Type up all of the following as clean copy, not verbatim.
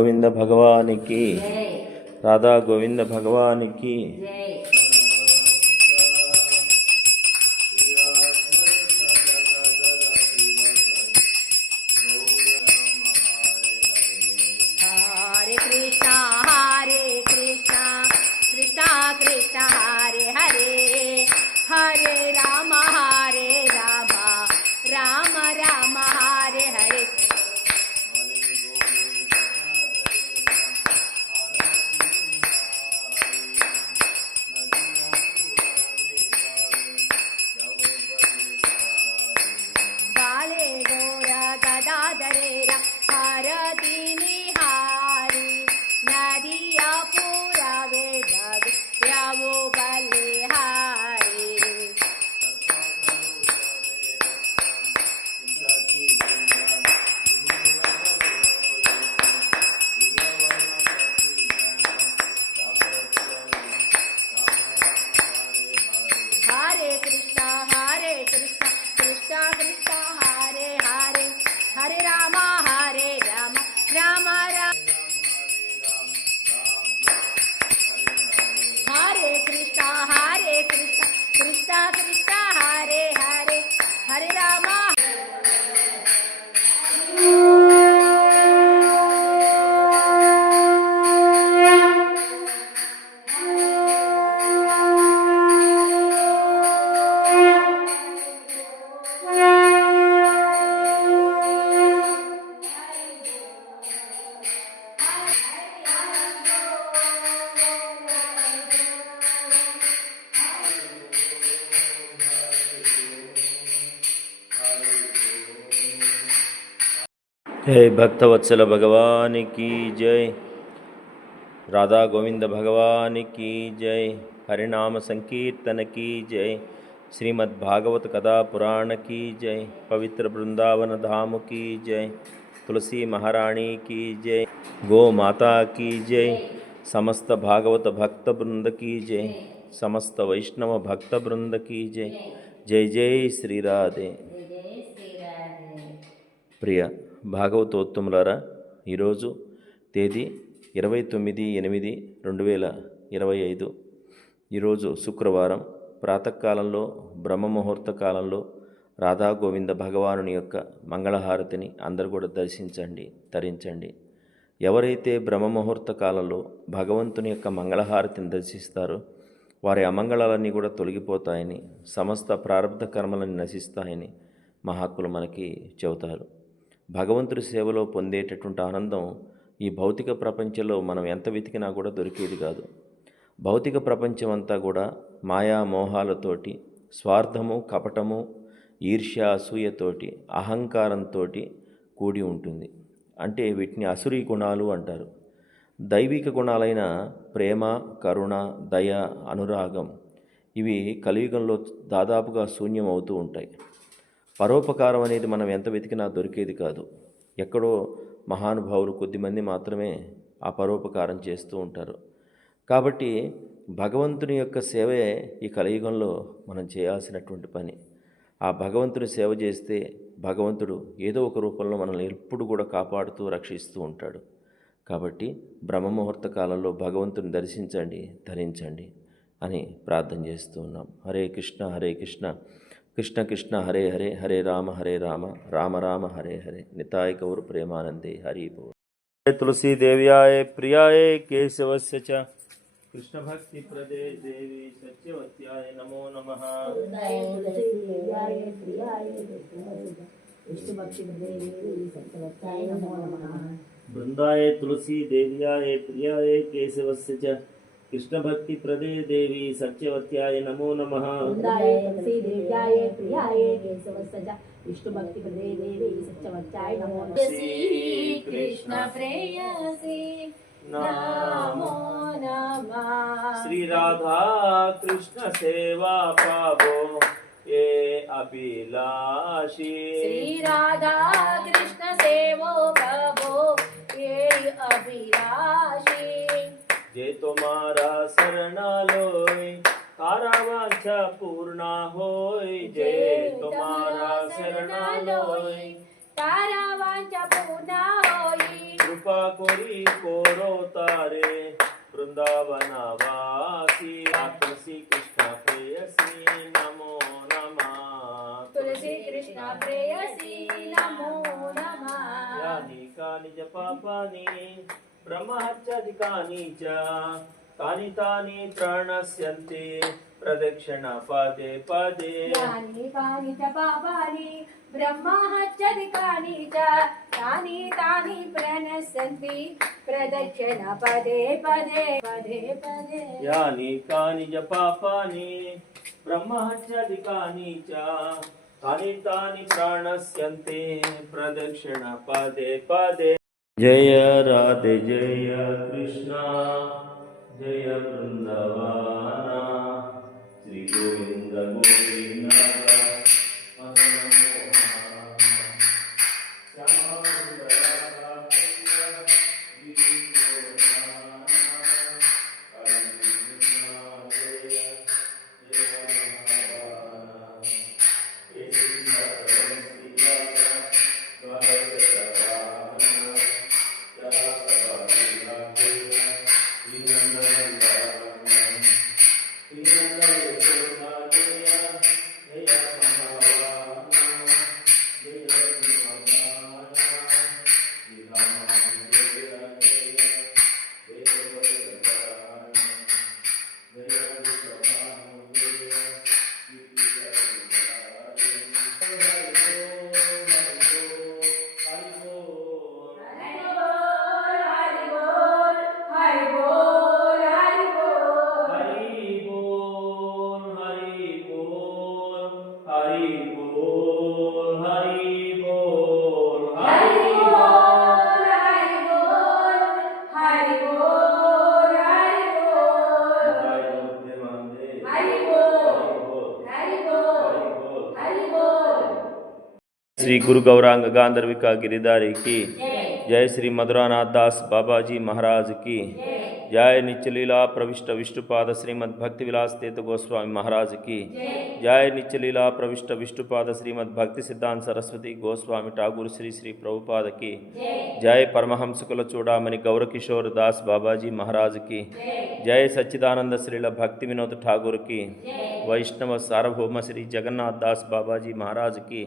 గోవింద భగవానికి, రాధా గోవింద భగవానికి. హరే కృష్ణ కృష్ణ కృష్ణ హరే హరే, హరే రామ రామ రామ హరే హరే. బాలే గోర గదాధరేర హారతి నిహారి, నదియా పురవే జగ యావో బలిహారి. హరే కృష్ణ కృష్ణ కృష్ణ హరే హరే, హరే రామ రామ రామ. హరే కృష్ణ కృష్ణ కృష్ణ హరే హరే, హరే రామ. జై భక్తవత్సల భగవానికి జై, రాధా గోవింద భగవానికి జై, హరినామ సంకీర్తనకి జై, శ్రీమద్ భాగవత కథా పురాణకి జై, పవిత్ర బృందావన ధాముకి జై, తులసి మహారాణికి జై, గో మాతాకి జై, సమస్త భాగవత భక్త బృందకి జై, సమస్త వైష్ణవ భక్త బృందకి జై. జై జై శ్రీరాధే. ప్రియ భాగవతోత్తములారా, ఈరోజు తేదీ 29/8/2025. ఈరోజు శుక్రవారం ప్రాతకాలంలో బ్రహ్మముహూర్త కాలంలో రాధా గోవింద భగవానుని యొక్క మంగళహారతిని అందరూ కూడా దర్శించండి, తరించండి. ఎవరైతే బ్రహ్మముహూర్త కాలంలో భగవంతుని యొక్క మంగళహారతిని దర్శిస్తారో వారి అమంగళాలన్నీ కూడా తొలగిపోతాయని, సమస్త ప్రారంధ కర్మలను నశిస్తాయని మహాత్ములు మనకి చెబుతారు. భగవంతుడి సేవలో పొందేటటువంటి ఆనందం ఈ భౌతిక ప్రపంచంలో మనం ఎంత వెతికినా కూడా దొరికేది కాదు. భౌతిక ప్రపంచం అంతా కూడా మాయా మోహాలతోటి, స్వార్థము, కపటము, ఈర్ష్య, అసూయతోటి, అహంకారంతో కూడి ఉంటుంది. అంటే వీటిని అసురీ గుణాలు అంటారు. దైవిక గుణాలైన ప్రేమ, కరుణ, దయ, అనురాగం ఇవి కలియుగంలో దాదాపుగా శూన్యం అవుతూ ఉంటాయి. పరోపకారం అనేది మనం ఎంత వెతికినా దొరికేది కాదు. ఎక్కడో మహానుభావులు కొద్దిమంది మాత్రమే ఆ పరోపకారం చేస్తూ ఉంటారు. కాబట్టి భగవంతుని యొక్క సేవే ఈ కలియుగంలో మనం చేయాల్సినటువంటి పని. ఆ భగవంతుని సేవ చేస్తే భగవంతుడు ఏదో ఒక రూపంలో మనల్ని ఎప్పుడు కూడా కాపాడుతూ రక్షిస్తూ ఉంటాడు. కాబట్టి బ్రహ్మముహూర్త కాలంలో భగవంతుని దర్శించండి, ధరించండి అని ప్రార్థన చేస్తూ ఉన్నాం. హరే కృష్ణ కృష్ణ కృష్ణ హరే హరే, హరే రామ రామ రామ హరే హరే. నితాయ గౌర ప్రేమానందే హరి బోల్. తులసీ దేవ్యాయ ప్రియాయ కేశవస్య చ కృష్ణ భక్తి ప్రదే దేవి సత్యవత్యాయ నమో నమః. బృందాయ తులసీ దేవ్యాయ ప్రియాయ కేశవస్య చ కృష్ణ భక్తి ప్రదే దేవి సత్యవత్యాయ నమో నమః. విష్ణు భక్తి ప్రదే దేవి సత్యవత్యాయ నమో నమః. కృష్ణ ప్రేయసి నమో నమః. శ్రీ రాధా కృష్ణ సేవా పావో ఏ అభిలాషి, శ్రీ రాధా కృష్ణ సేవో పావో ఏ అభిలాషి. जय तुम्हारा शरणालोय तारा वांछा पूर्ण होय. जय तुम्हारा शरणालोय तारा वांछा पूर्ण होय. कृपा कोरी कोरो तारे वृंदावनवासी तुलसी कृष्ण प्रेयसी नमो नमः तुलसी कृष्ण प्रेयसी नमो नमः यानि कानि च पापानि ब्रह्महत्यादिकानि च तानि तानि प्रणश्यन्ति प्रदक्षिण पदे पदे यानि कानि च पापानि ब्रह्महत्यादिकानि च तानि तानि प्रणश्यन्ति प्रदक्षिण पदे पदे पदे पदे यानि कानि च पापानि ब्रह्महत्यादिकानि च तानि तानि प्रणश्यन्ति प्रदक्षिण पदे पदे जय राधे जय कृष्ण जय वृंदावन श्री गोविंद गोविंद श्री गुरु गौरांग गांधर्विका गिरिधारी की जय श्री मधुरानाथ दास बाबा जी महाराज की जय नित्यलीला प्रविष्ट विष्णुपाद श्रीमद् भक्ति विलास तीर्थ गोस्वामी महाराज की जय नित्यलीला प्रविष्ट विष्णुपाद श्रीमद् भक्ति सिद्धांत सरस्वती गोस्वामी ठाकुर श्री श्री प्रभुपाद की जय परमहंस कुल चूड़ामणि गौर किशोर दास बाबा जी महाराज की जय सच्चिदानंद श्रील भक्ति विनोद ठाकुर की वैष्णव सार्वभौम श्री जगन्नाथ दास बाबा जी महाराज की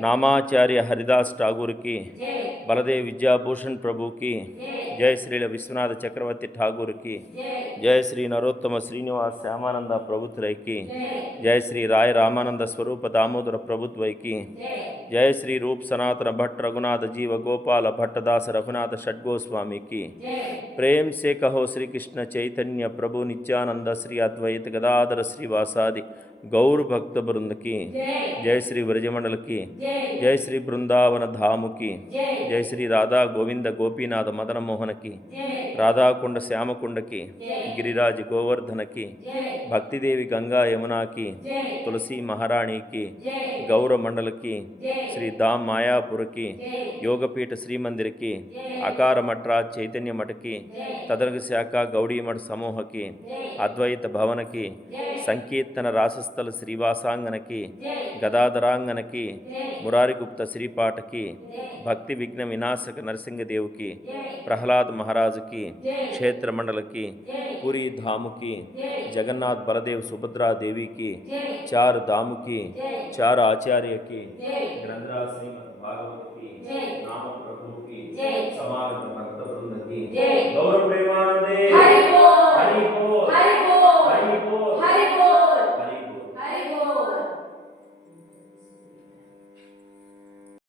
नामाचार्य हरिदास ठाकुर की बलदेव विद्याभूषण प्रभु की जय श्रील विश्वनाथ चक्रवर्ती ठाकुर की जय श्री नरोत्तम श्रीनिवास श्यामानंद प्रभुत्रय की जय श्री राय रामानंद स्वरूप दामोदर प्रभुत्वय की जय श्री रूप सनातन भट्ट रघुनाथ जीव गोपाल भट्टदास रघुनाथ षडगोस्वामी की प्रेम से कहो श्री कृष्ण चैतन्य प्रभु नित्यानंद श्री अद्वैत गदाधर श्रीवासादि गौर भक्त वृंद की जय श्री ब्रजमंडल की जय श्री वृंदावन धाम की जय श्री राधा गोविंद गोपीनाथ मदन मोहन की राधा कुंड श्याम कुंड की गिरिराज गोवर्धन की भक्ति देवी गंगा यमुना की तुलसी महारानी की गौर मंडल की श्री धाम मायापुर की योगपीठ श्री मंदिर की आकार मठराज चैतन्य मठ की तदर्ग शाखा गौड़ी मठ समूह की अद्वैत भवन की संकीर्तन रासस्थल श्रीवासांगन की गदाधरांगन की मुरारी गुप्त श्रीपाठ की भक्ति विघ्न विनाशक नरसिंह देव की प्रहलाद महाराज की क्षेत्र मंडल की पुरी धाम की जगन्नाथ बलदेव सुभद्रा देवी की चार धाम की चार आचार्य की ग्रंथराज श्रीमद् भागवत की नाम प्रभु की समागम भक्त वृंद की गौर प्रेमानंदे